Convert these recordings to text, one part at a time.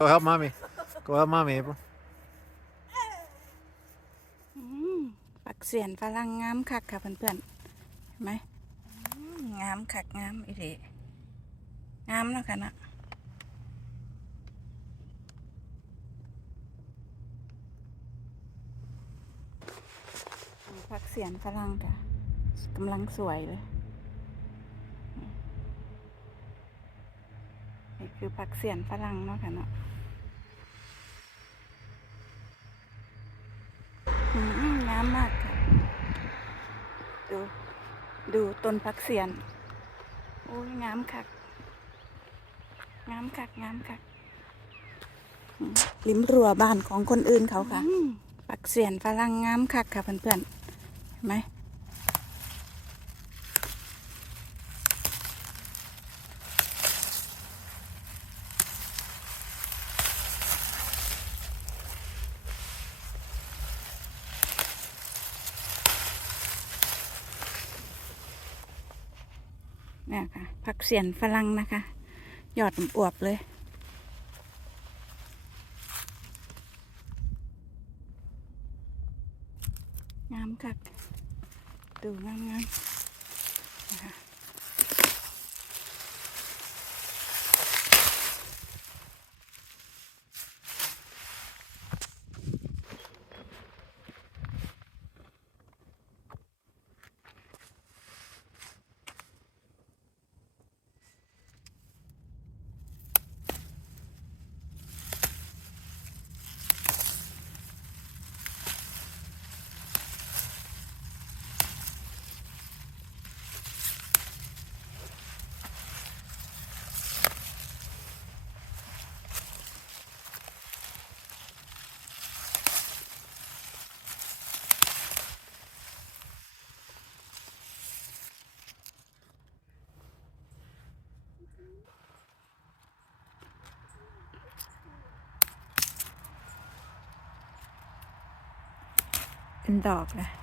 Go help mommy. Go help mommy, April. ปักเสียนฝรั่งงามคักค่ะเพื่อนๆเห็นไหมงามคักงามอีเดงามเนาะค่ะนะปักเสียนฝรั่งค่ะกำลังสวยเลย นี่คือผักเสียนฝรั่งเนาะค่ะเนาะ ดูต้นผักเสียน โอ้ยงามคักงามคักงามคักอืมลิ้มรัวบ้านของคนอื่นเขาค่ะอืมผักเสียนฝรั่งงามคักค่ะเพื่อนๆเห็นไหม เนี่ยค่ะ ผักเสียนฝรั่งนะคะยอดอวบเลย งามค่ะดูงามๆนะคะ เ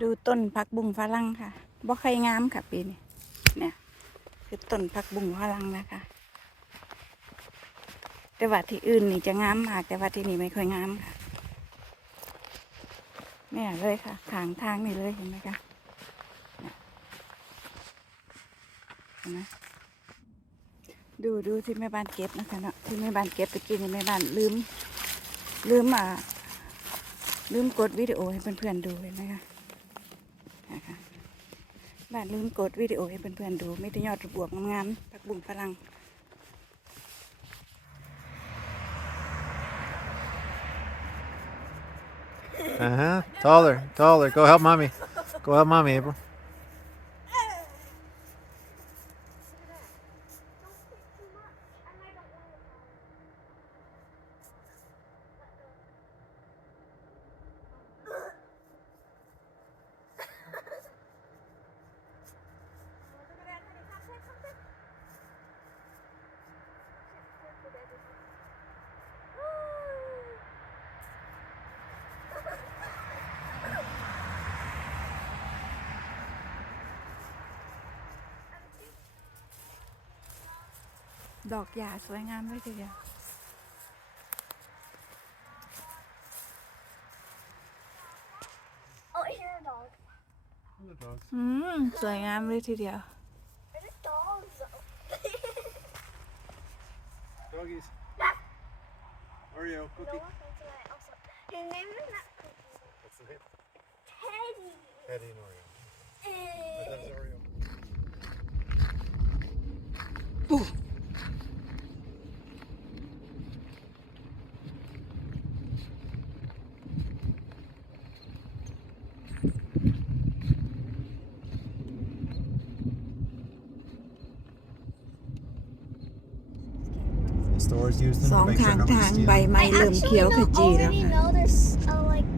ดูต้นผักบุ้งฝรั่งค่ะบ่ใครงามค่ะปีนี้เนี่ยคือต้นผักบุ้งฝรั่งนะคะ แต่ว่าที่อื่นนี่จะงามมาก แต่ว่าที่นี่ไม่ค่อยงามค่ะเนี่ยเลยค่ะขางทางนี่เลยเห็นไหมคะเห็นไหมดูดูที่แม่บ้านเก็บนะคะเนาะที่แม่บ้านเก็บตะกี้นี่แม่บ้านลืม ลืมอ่าลืมกดวิดีโอให้เพื่อนๆดูเห็นไหมคะ นะคะบ้านลืมกดวิดีโอให้เพื่อนๆดูไม่ได้ยอดบวกงามๆผักบุ้งพลังอ่า Taller, taller. Go help mommy. Go help mommy, April. ดอกหญ้าสวยงามเลยทีเดียว Oh, here are dogs. dogs. อืมสวยงามเลยทีเดียว Where are dogs? Doggies. Oreo, no cookie. one comes tonight. Also, his name is not Cookie. What's the name? Teddy. Teddy and Oreo. Eh. That's Oreo. Stores use them ส to อง make ข้า sure ง nobody ทาง steals. ใบไม้ I เริ่ม actually เขียวข know, จีแล้ว already ค่ะ know there's uh, like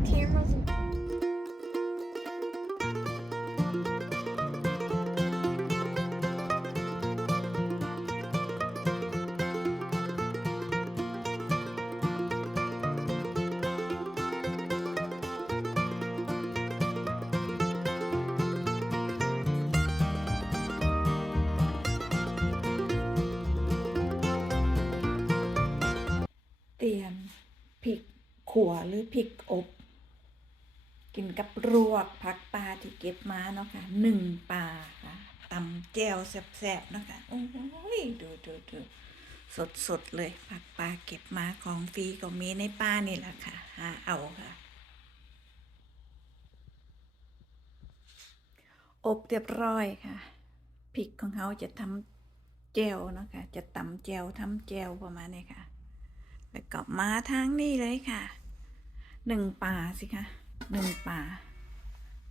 ขัวหรือพริกอบ กินกับรวกผักปลาที่เก็บมาเนาะค่ะหนึ่งปลาค่ะตำแจ่วแซ่บๆเนาะค่ะโอ้ยดูดูดูสดสดๆเลยผักปลาเก็บมาของฟรีก็มีในป้านี่แหละค่ะหาเอาค่ะ อบเรียบร้อยค่ะพริกของเขาจะทำแจวเนาะค่ะจะตำแจวทำแจวประมาณนี้ค่ะ แล้วก็มาทางนี้เลยค่ะ หนึ่งป่าสิคะหนึ่งป่า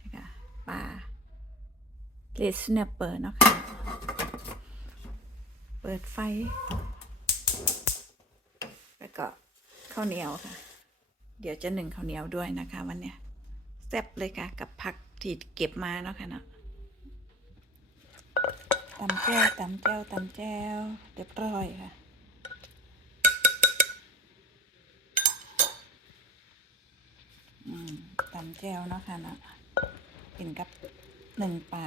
นี่ค่ะป่าเลสเนปเปอร์เนาะค่ะเปิดไฟ แล้วก็ข้าวเหนียวค่ะ เดี๋ยวจะหนึ่งข้าวเหนียวด้วยนะคะ วันเนี้ยแซ่บเลยค่ะ กับผักที่เก็บมาเนาะค่ะเนาะตำแจ้วตำแจ้วตำแจ้วเรียบร้อยค่ะ อืมตำ แจ่วเนาะค่ะเนาะกินกับหนึ่งปลา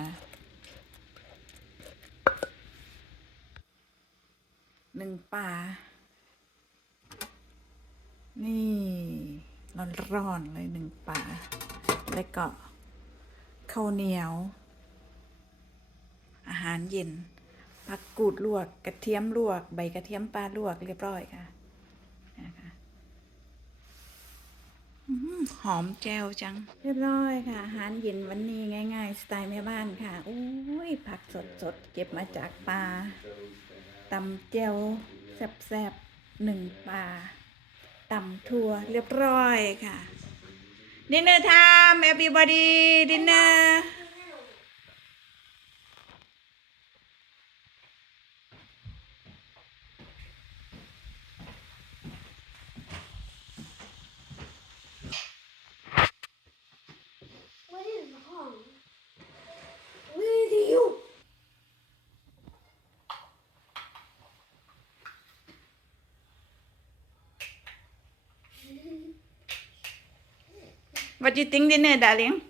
หนึ่งปลา นี่ร้อนๆเลยหนึ่งปลา แล้วก็ข้าวเหนียว อาหารเย็นผักกูดลวก กระเทียมลวก ใบกระเทียมปลาลวกเรียบร้อยค่ะ อืม หอมแจวจัง เรียบร้อยค่ะ อาหารเย็นวันนี้ง่ายๆ สไตล์แม่บ้านค่ะอุ้ยผักสดๆเก็บมาจากป่าตำแจวแซบๆหนึ่งปลาตำทั่วเรียบร้อยค่ะ Dinner time everybody dinner What do you think dinner darling